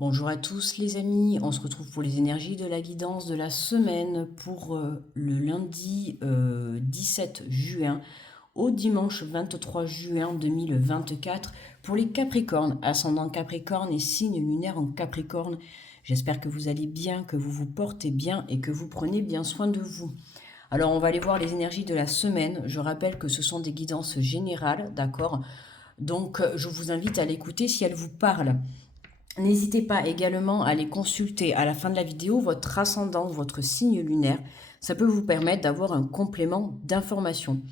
Bonjour à tous les amis, on se retrouve pour les énergies de la guidance de la semaine pour le lundi 17 juin au dimanche 23 juin 2024 pour les Capricornes, ascendant Capricorne et signe lunaire en Capricorne. J'espère que vous allez bien, que vous vous portez bien et que vous prenez bien soin de vous. Alors on va aller voir les énergies de la semaine. Je rappelle que ce sont des guidances générales, d'accord? Donc je vous invite à l'écouter si elles vous parlent. N'hésitez pas également à aller consulter à la fin de la vidéo votre ascendant, votre signe lunaire. Ça peut vous permettre d'avoir un complément d'information.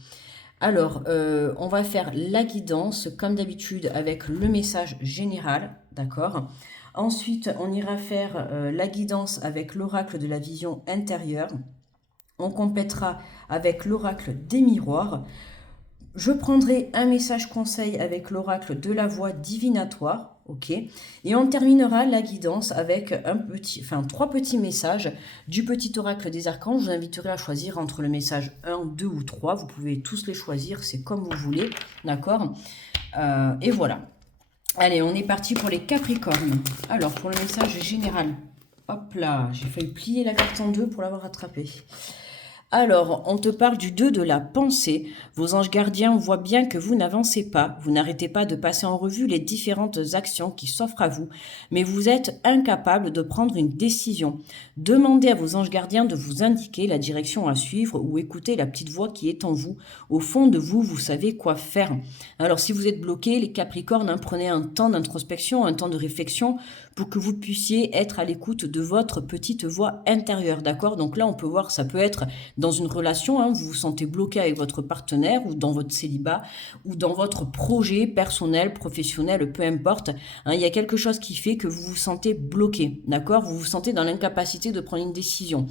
Alors, on va faire la guidance comme d'habitude avec le message général, d'accord? Ensuite, on ira faire la guidance avec l'oracle de la vision intérieure. On complétera avec l'oracle des miroirs. Je prendrai un message conseil avec l'oracle de la voix divinatoire, ok. Et on terminera la guidance avec trois petits messages du petit oracle des archanges. Je vous inviterai à choisir entre le message 1, 2 ou 3. Vous pouvez tous les choisir, c'est comme vous voulez, d'accord. Et voilà. Allez, on est parti pour les Capricornes. Alors, pour le message général, hop là, j'ai failli plier la carte en deux pour l'avoir attrapée. Alors, on te parle du 2 de la pensée. Vos anges gardiens voient bien que vous n'avancez pas. Vous n'arrêtez pas de passer en revue les différentes actions qui s'offrent à vous, mais vous êtes incapable de prendre une décision. Demandez à vos anges gardiens de vous indiquer la direction à suivre ou écoutez la petite voix qui est en vous. Au fond de vous, vous savez quoi faire. Alors, si vous êtes bloqué, les Capricornes, prenez un temps d'introspection, un temps de réflexion pour que vous puissiez être à l'écoute de votre petite voix intérieure, d'accord? Donc là, on peut voir, ça peut être dans une relation, vous vous sentez bloqué avec votre partenaire ou dans votre célibat ou dans votre projet personnel, professionnel, peu importe. Il y a quelque chose qui fait que vous vous sentez bloqué, d'accord? Vous vous sentez dans l'incapacité de prendre une décision.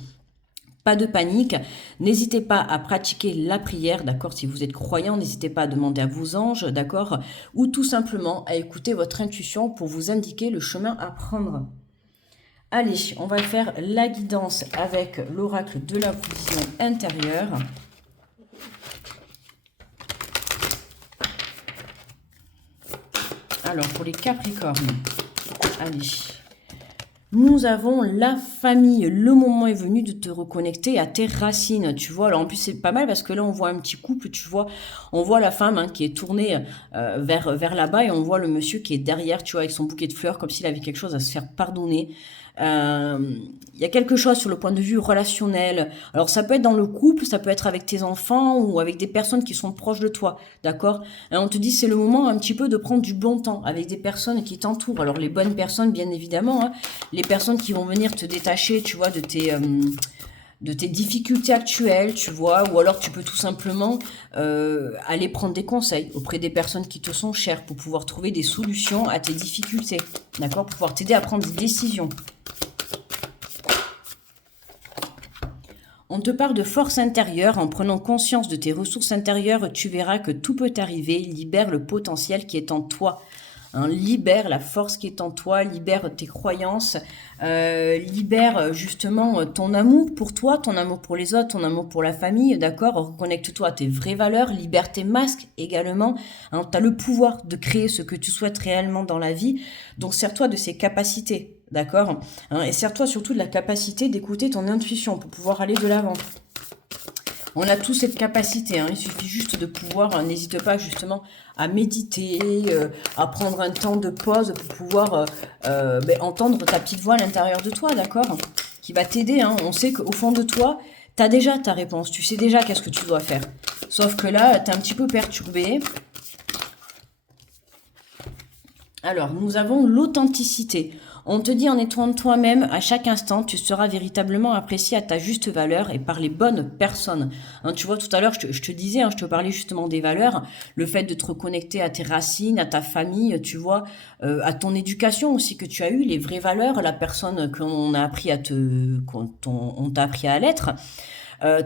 Pas de panique, n'hésitez pas à pratiquer la prière, d'accord? Si vous êtes croyant, n'hésitez pas à demander à vos anges, d'accord? Ou tout simplement à écouter votre intuition pour vous indiquer le chemin à prendre. Allez, on va faire la guidance avec l'oracle de la vision intérieure. Alors, pour les Capricornes, allez. Nous avons la famille. Le moment est venu de te reconnecter à tes racines, tu vois. Alors en plus c'est pas mal parce que là on voit un petit couple, tu vois. On voit la femme qui est tournée vers là-bas et on voit le monsieur qui est derrière, tu vois, avec son bouquet de fleurs, comme s'il avait quelque chose à se faire pardonner. Il y a quelque chose sur le point de vue relationnel. Alors ça peut être dans le couple, ça peut être avec tes enfants ou avec des personnes qui sont proches de toi, d'accord? Et on te dit c'est le moment un petit peu de prendre du bon temps avec des personnes qui t'entourent. Alors les bonnes personnes bien évidemment, les personnes qui vont venir te détacher, tu vois, de tes difficultés actuelles, tu vois, ou alors tu peux tout simplement aller prendre des conseils auprès des personnes qui te sont chères pour pouvoir trouver des solutions à tes difficultés, d'accord, pour pouvoir t'aider à prendre des décisions. On te parle de force intérieure. En prenant conscience de tes ressources intérieures, tu verras que tout peut arriver. Libère le potentiel qui est en toi. Libère la force qui est en toi, libère tes croyances, libère justement ton amour pour toi, ton amour pour les autres, ton amour pour la famille, d'accord? Reconnecte-toi à tes vraies valeurs, libère tes masques également. Tu as le pouvoir de créer ce que tu souhaites réellement dans la vie, donc sers-toi de ces capacités. D'accord, et sers-toi surtout de la capacité d'écouter ton intuition pour pouvoir aller de l'avant. On a tous cette capacité, il suffit juste de pouvoir, n'hésite pas justement à méditer, à prendre un temps de pause pour pouvoir entendre ta petite voix à l'intérieur de toi, d'accord? Qui va t'aider, on sait qu'au fond de toi, tu as déjà ta réponse, tu sais déjà qu'est-ce que tu dois faire. Sauf que là, tu es un petit peu perturbé. Alors, nous avons l'authenticité. On te dit en étant toi-même, à chaque instant, tu seras véritablement apprécié à ta juste valeur et par les bonnes personnes. Tu vois, tout à l'heure, je te disais, je te parlais justement des valeurs, le fait de te reconnecter à tes racines, à ta famille, tu vois, à ton éducation aussi que tu as eu, les vraies valeurs, la personne qu'on a appris on t'a appris à l'être.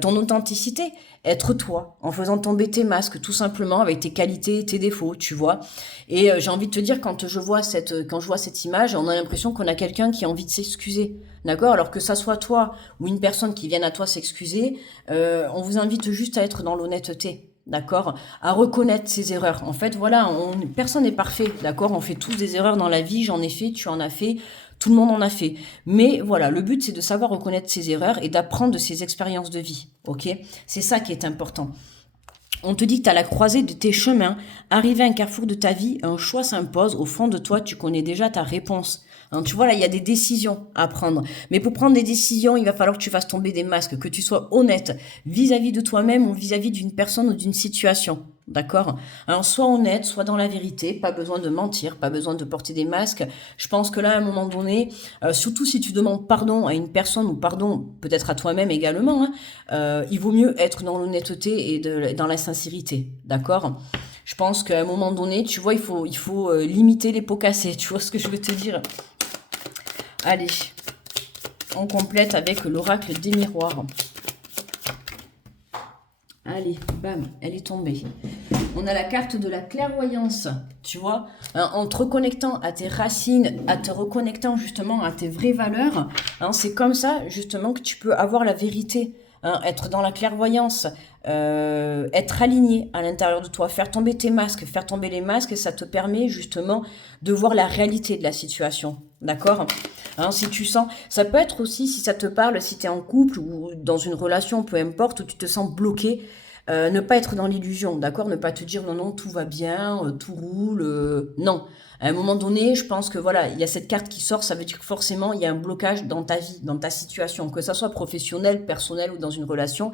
Ton authenticité, être toi, en faisant tomber tes masques, tout simplement, avec tes qualités et tes défauts, tu vois. Et j'ai envie de te dire, quand je vois cette image, on a l'impression qu'on a quelqu'un qui a envie de s'excuser, d'accord? Alors que ça soit toi ou une personne qui vienne à toi s'excuser, on vous invite juste à être dans l'honnêteté. D'accord, à reconnaître ses erreurs. En fait, voilà, personne n'est parfait, d'accord. On fait tous des erreurs dans la vie. J'en ai fait, tu en as fait. Tout le monde en a fait. Mais voilà, le but, c'est de savoir reconnaître ses erreurs et d'apprendre de ses expériences de vie. Ok? C'est ça qui est important. On te dit que tu as la croisée de tes chemins. Arrivé à un carrefour de ta vie, un choix s'impose. Au fond de toi, tu connais déjà ta réponse. Hein, tu vois, là, il y a des décisions à prendre. Mais pour prendre des décisions, il va falloir que tu fasses tomber des masques, que tu sois honnête vis-à-vis de toi-même ou vis-à-vis d'une personne ou d'une situation. D'accord? Alors, sois honnête, sois dans la vérité. Pas besoin de mentir, pas besoin de porter des masques. Je pense que là, à un moment donné, surtout si tu demandes pardon à une personne ou pardon peut-être à toi-même également, hein, il vaut mieux être dans l'honnêteté et dans la sincérité. D'accord? Je pense qu'à un moment donné, tu vois, il faut limiter les pots cassés. Tu vois ce que je veux te dire? Allez, on complète avec l'oracle des miroirs. Allez, bam, elle est tombée. On a la carte de la clairvoyance, tu vois, hein, en te reconnectant à tes racines, à te reconnectant justement à tes vraies valeurs, hein, c'est comme ça justement que tu peux avoir la vérité, hein, être dans la clairvoyance, être aligné à l'intérieur de toi, faire tomber tes masques, faire tomber les masques, ça te permet justement de voir la réalité de la situation, d'accord? Hein, si tu sens, ça peut être aussi, si ça te parle, si tu es en couple ou dans une relation, peu importe, où tu te sens bloqué, ne pas être dans l'illusion, d'accord? Ne pas te dire non, non, tout va bien, tout roule. Non. À un moment donné, je pense que voilà, il y a cette carte qui sort, ça veut dire que forcément, il y a un blocage dans ta vie, dans ta situation, que ça soit professionnel, personnel ou dans une relation.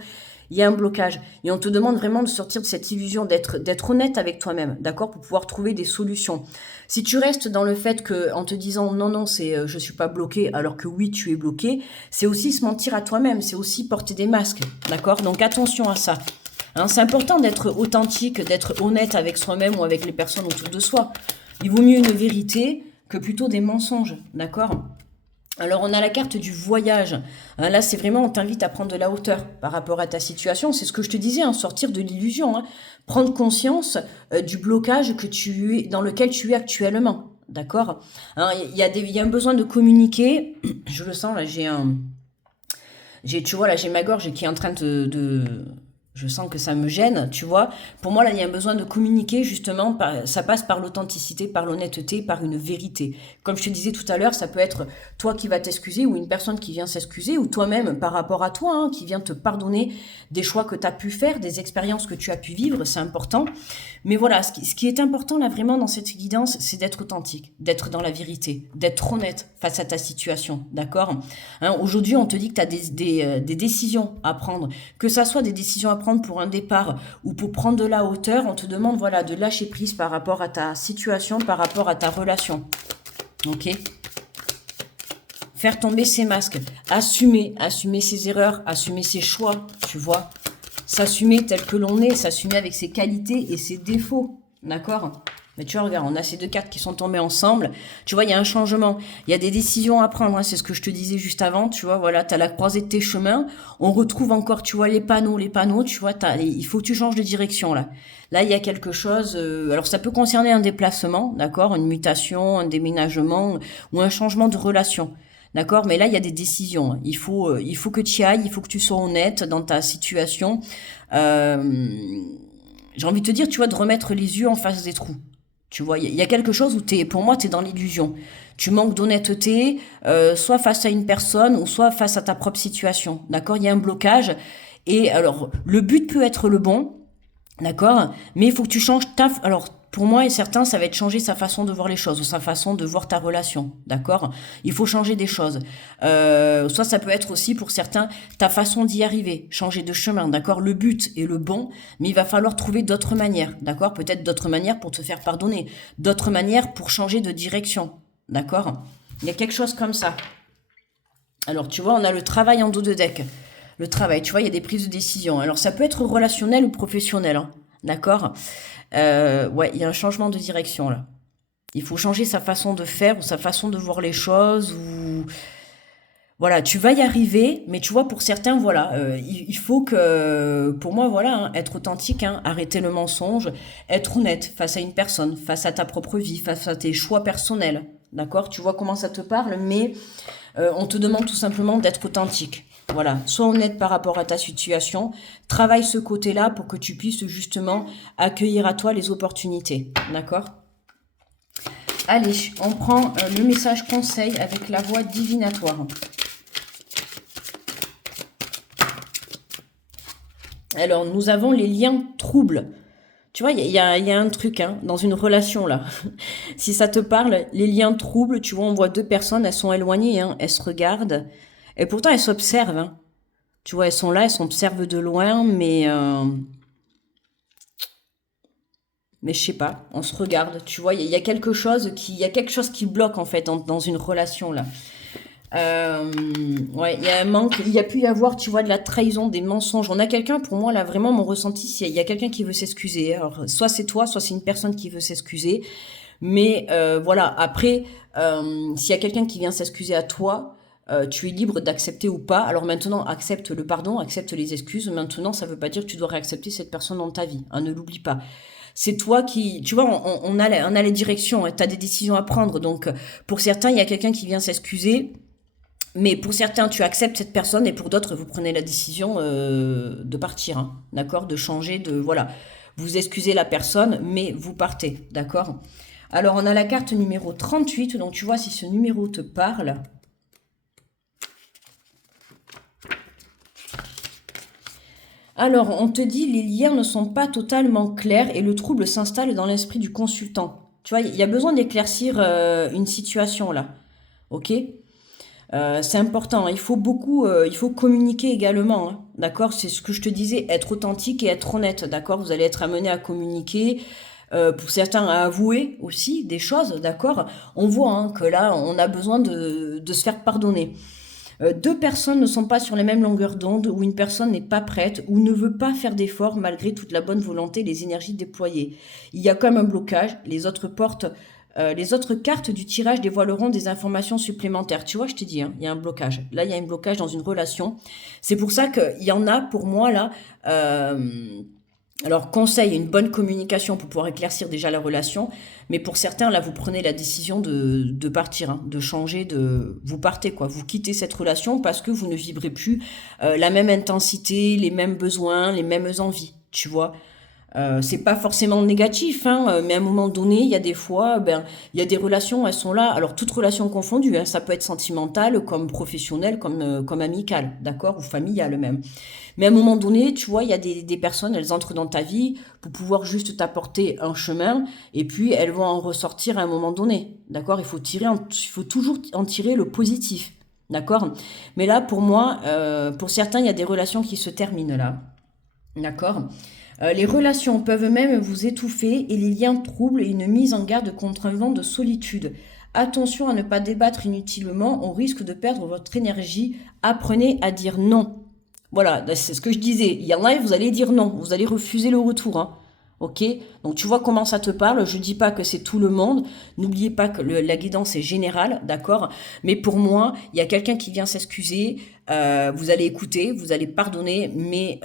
Il y a un blocage. Et on te demande vraiment de sortir de cette illusion, d'être honnête avec toi-même, d'accord? Pour pouvoir trouver des solutions. Si tu restes dans le fait que, en te disant non, non, je suis pas bloqué, alors que oui, tu es bloqué, c'est aussi se mentir à toi-même, c'est aussi porter des masques, d'accord? Donc attention à ça. Hein, c'est important d'être authentique, d'être honnête avec soi-même ou avec les personnes autour de soi. Il vaut mieux une vérité que plutôt des mensonges, d'accord? Alors, on a la carte du voyage. Hein, là, c'est vraiment, on t'invite à prendre de la hauteur par rapport à ta situation. C'est ce que je te disais, hein, sortir de l'illusion. Hein, prendre conscience du blocage dans lequel tu es actuellement. D'accord? Hein, il y a un besoin de communiquer. Je le sens, là, tu vois, là, j'ai ma gorge qui est en train je sens que ça me gêne, tu vois. Pour moi, là, il y a un besoin de communiquer, justement. Ça passe par l'authenticité, par l'honnêteté, par une vérité. Comme je te disais tout à l'heure, ça peut être toi qui vas t'excuser ou une personne qui vient s'excuser ou toi-même par rapport à toi, hein, qui vient te pardonner des choix que tu as pu faire, des expériences que tu as pu vivre, c'est important. Mais voilà, ce qui est important, là, vraiment, dans cette guidance, c'est d'être authentique, d'être dans la vérité, d'être honnête face à ta situation, d'accord? Hein, aujourd'hui, on te dit que tu as des décisions à prendre, que ça soit des décisions à prendre pour un départ ou pour prendre de la hauteur, on te demande voilà, de lâcher prise par rapport à ta situation, par rapport à ta relation. Ok? Faire tomber ses masques, assumer ses erreurs, assumer ses choix, tu vois. S'assumer tel que l'on est, s'assumer avec ses qualités et ses défauts, d'accord? Mais tu vois, regarde, on a ces deux cartes qui sont tombées ensemble. Tu vois, il y a un changement. Il y a des décisions à prendre. Hein, c'est ce que je te disais juste avant. Tu vois, voilà, tu as la croisée de tes chemins. On retrouve encore, tu vois, les panneaux. Tu vois, il faut que tu changes de direction, là. Là, il y a quelque chose... alors, ça peut concerner un déplacement, d'accord? Une mutation, un déménagement ou un changement de relation. D'accord? Mais là, il y a des décisions. Il faut que tu y ailles. Il faut que tu sois honnête dans ta situation. J'ai envie de te dire, tu vois, de remettre les yeux en face des trous. Tu vois, il y a quelque chose où pour moi, tu es dans l'illusion. Tu manques d'honnêteté, soit face à une personne ou soit face à ta propre situation. D'accord? Il y a un blocage. Et alors, le but peut être le bon, d'accord? Mais il faut que tu changes Alors, pour moi et certains, ça va être changer sa façon de voir les choses ou sa façon de voir ta relation, d'accord? Il faut changer des choses. Soit ça peut être aussi pour certains ta façon d'y arriver, changer de chemin, d'accord? Le but est le bon, mais il va falloir trouver d'autres manières, d'accord? Peut-être d'autres manières pour te faire pardonner, d'autres manières pour changer de direction, d'accord? Il y a quelque chose comme ça. Alors, tu vois, on a le travail en dos de deck. Le travail, tu vois, il y a des prises de décision. Alors, ça peut être relationnel ou professionnel, hein, d'accord? Ouais, il y a un changement de direction, là. Il faut changer sa façon de faire ou sa façon de voir les choses ou... Voilà, tu vas y arriver, mais tu vois, pour certains, voilà, il faut que, pour moi, voilà, hein, être authentique, hein, arrêter le mensonge, être honnête face à une personne, face à ta propre vie, face à tes choix personnels, d'accord? Tu vois comment ça te parle, mais on te demande tout simplement d'être authentique. Voilà, sois honnête par rapport à ta situation, travaille ce côté-là pour que tu puisses justement accueillir à toi les opportunités, d'accord? Allez, on prend le message conseil avec la voix divinatoire. Alors, nous avons les liens troubles. Tu vois, il y a un truc hein, dans une relation là. Si ça te parle, les liens troubles, tu vois, on voit deux personnes, elles sont éloignées, hein, elles se regardent. Et pourtant, elles s'observent. Hein. Tu vois, elles sont là, elles s'observent de loin, mais je sais pas, on se regarde. Tu vois, il y a quelque chose il y a quelque chose qui bloque en fait dans une relation là. Ouais, il y a un manque, il y a pu y avoir, tu vois, de la trahison, des mensonges. On a quelqu'un, pour moi, là, vraiment, mon ressenti, il y a quelqu'un qui veut s'excuser. Alors, soit c'est toi, soit c'est une personne qui veut s'excuser. Mais voilà, après, s'il y a quelqu'un qui vient s'excuser à toi, tu es libre d'accepter ou pas. Alors maintenant, accepte le pardon, accepte les excuses. Maintenant, ça veut pas dire que tu dois réaccepter cette personne dans ta vie. Hein, ne l'oublie pas. C'est toi qui, tu vois, on a les directions, tu as des décisions à prendre. Donc, pour certains, il y a quelqu'un qui vient s'excuser. Mais pour certains, tu acceptes cette personne et pour d'autres, vous prenez la décision de partir, hein, d'accord? De changer, voilà. Vous excusez la personne, mais vous partez, d'accord? Alors, on a la carte numéro 38, donc tu vois si ce numéro te parle. Alors, on te dit, les liens ne sont pas totalement clairs et le trouble s'installe dans l'esprit du consultant. Tu vois, il y a besoin d'éclaircir une situation là, ok? C'est important, il faut communiquer également, hein, d'accord? C'est ce que je te disais, être authentique et être honnête, d'accord? Vous allez être amené à communiquer, pour certains à avouer aussi des choses, d'accord? On voit hein, que là, on a besoin de se faire pardonner. Deux personnes ne sont pas sur les mêmes longueurs d'onde, ou une personne n'est pas prête, ou ne veut pas faire d'efforts malgré toute la bonne volonté et les énergies déployées. Il y a comme un blocage, les autres cartes du tirage dévoileront des informations supplémentaires. Tu vois, je t'ai dit, hein, il y a un blocage. Là, il y a un blocage dans une relation. C'est pour ça qu'il y en a, pour moi, là, alors, conseil, une bonne communication pour pouvoir éclaircir déjà la relation. Mais pour certains, là, vous prenez la décision de partir, hein, de changer, vous partez, quoi. Vous quittez cette relation parce que vous ne vibrez plus la même intensité, les mêmes besoins, les mêmes envies, tu vois. C'est pas forcément négatif, hein, mais à un moment donné, il y a des fois, il y a des relations, elles sont là. Alors, toutes relations confondues, hein, ça peut être sentimental, comme professionnel, comme amical, d'accord, ou familial même. Mais à un moment donné, tu vois, il y a des personnes, elles entrent dans ta vie pour pouvoir juste t'apporter un chemin, et puis elles vont en ressortir à un moment donné, d'accord. Il faut toujours en tirer le positif, d'accord. Mais là, pour moi, pour certains, il y a des relations qui se terminent là, d'accord. Les relations peuvent même vous étouffer et les liens troubles et une mise en garde contre un vent de solitude. Attention à ne pas débattre inutilement, on risque de perdre votre énergie. Apprenez à dire non. Voilà, c'est ce que je disais. Il y en a, vous allez dire non, vous allez refuser le retour. Hein. Ok. Donc tu vois comment ça te parle. Je dis pas que c'est tout le monde. N'oubliez pas que la guidance est générale, d'accord. Mais pour moi, il y a quelqu'un qui vient s'excuser. Vous allez écouter, vous allez pardonner, mais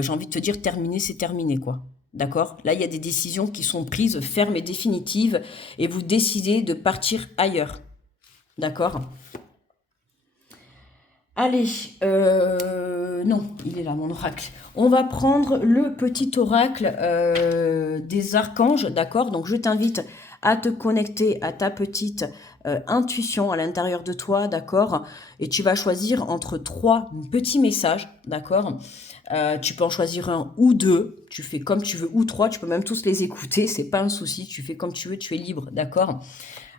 j'ai envie de te dire, terminer, c'est terminé, quoi. D'accord. Là, il y a des décisions qui sont prises fermes et définitives, et vous décidez de partir ailleurs. D'accord. Allez, non, il est là, mon oracle. On va prendre le petit oracle des archanges, d'accord? Donc, je t'invite à te connecter à ta petite intuition à l'intérieur de toi, d'accord? Et tu vas choisir entre trois petits messages, d'accord? Tu peux en choisir un ou deux, tu fais comme tu veux, ou trois, tu peux même tous les écouter, c'est pas un souci, tu fais comme tu veux, tu es libre, d'accord?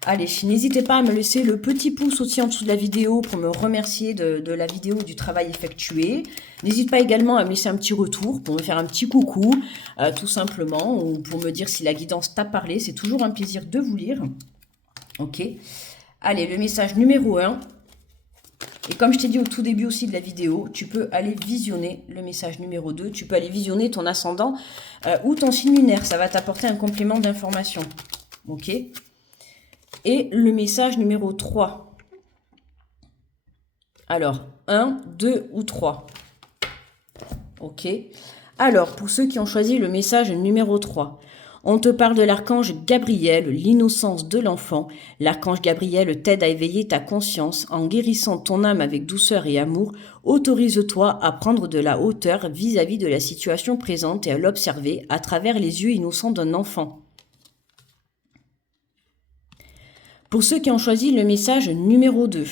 Allez, n'hésitez pas à me laisser le petit pouce aussi en dessous de la vidéo pour me remercier de la vidéo, du travail effectué. N'hésite pas également à me laisser un petit retour pour me faire un petit coucou, tout simplement, ou pour me dire si la guidance t'a parlé. C'est toujours un plaisir de vous lire. Ok. Allez, le message numéro 1. Et comme je t'ai dit au tout début aussi de la vidéo, tu peux aller visionner le message numéro 2. Tu peux aller visionner ton ascendant ou ton signe lunaire. Ça va t'apporter un complément d'information. Ok. Et le message numéro 3. Alors, 1, 2 ou 3. Ok. Alors, pour ceux qui ont choisi le message numéro 3, on te parle de l'archange Gabriel, l'innocence de l'enfant. L'archange Gabriel t'aide à éveiller ta conscience en guérissant ton âme avec douceur et amour. Autorise-toi à prendre de la hauteur vis-à-vis de la situation présente et à l'observer à travers les yeux innocents d'un enfant. Pour ceux qui ont choisi le message numéro 2,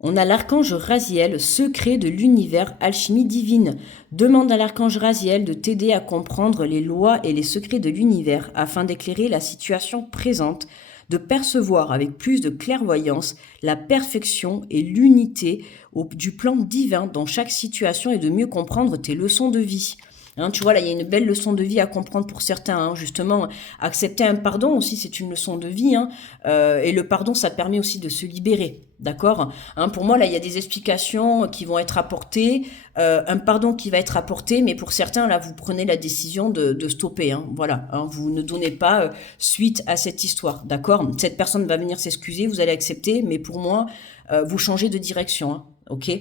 on a l'archange Raziel, secret de l'univers, alchimie divine. Demande à l'archange Raziel de t'aider à comprendre les lois et les secrets de l'univers afin d'éclairer la situation présente, de percevoir avec plus de clairvoyance la perfection et l'unité du plan divin dans chaque situation et de mieux comprendre tes leçons de vie. Hein, tu vois, là, il y a une belle leçon de vie à comprendre pour certains. Hein. Justement, accepter un pardon aussi, c'est une leçon de vie. Hein. Et le pardon, ça permet aussi de se libérer. D'accord, hein, pour moi, là, il y a des explications qui vont être apportées, un pardon qui va être apporté, mais pour certains, là, vous prenez la décision de stopper. Hein, voilà, hein, vous ne donnez pas suite à cette histoire. D'accord, cette personne va venir s'excuser, vous allez accepter, mais pour moi, vous changez de direction. Hein, ok.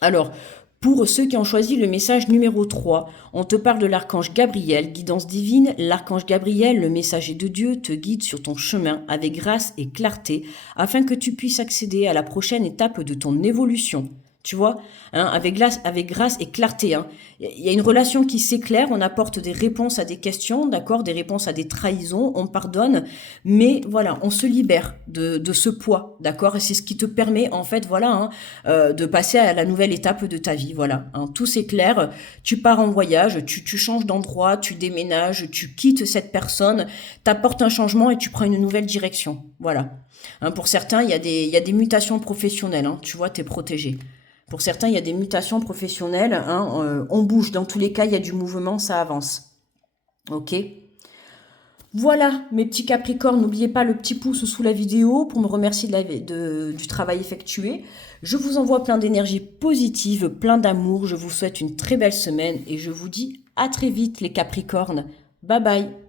Alors, pour ceux qui ont choisi le message numéro 3, on te parle de l'archange Gabriel, guidance divine. L'archange Gabriel, le messager de Dieu, te guide sur ton chemin avec grâce et clarté afin que tu puisses accéder à la prochaine étape de ton évolution. Tu vois, hein, avec grâce et clarté. Hein. Il y a une relation qui s'éclaire, on apporte des réponses à des questions, d'accord, des réponses à des trahisons, on pardonne, mais voilà, on se libère de ce poids, d'accord, et c'est ce qui te permet, en fait, voilà, hein, de passer à la nouvelle étape de ta vie, voilà. Hein. Tout s'éclaire, tu pars en voyage, tu changes d'endroit, tu déménages, tu quittes cette personne, t'apportes un changement et tu prends une nouvelle direction, voilà. Hein, pour certains, il y a des mutations professionnelles, hein, tu vois, t'es protégé. Pour certains, il y a des mutations professionnelles. Hein, on bouge. Dans tous les cas, il y a du mouvement, ça avance. Ok. Voilà, mes petits Capricornes. N'oubliez pas le petit pouce sous la vidéo pour me remercier du travail effectué. Je vous envoie plein d'énergie positive, plein d'amour. Je vous souhaite une très belle semaine et je vous dis à très vite, les Capricornes. Bye bye.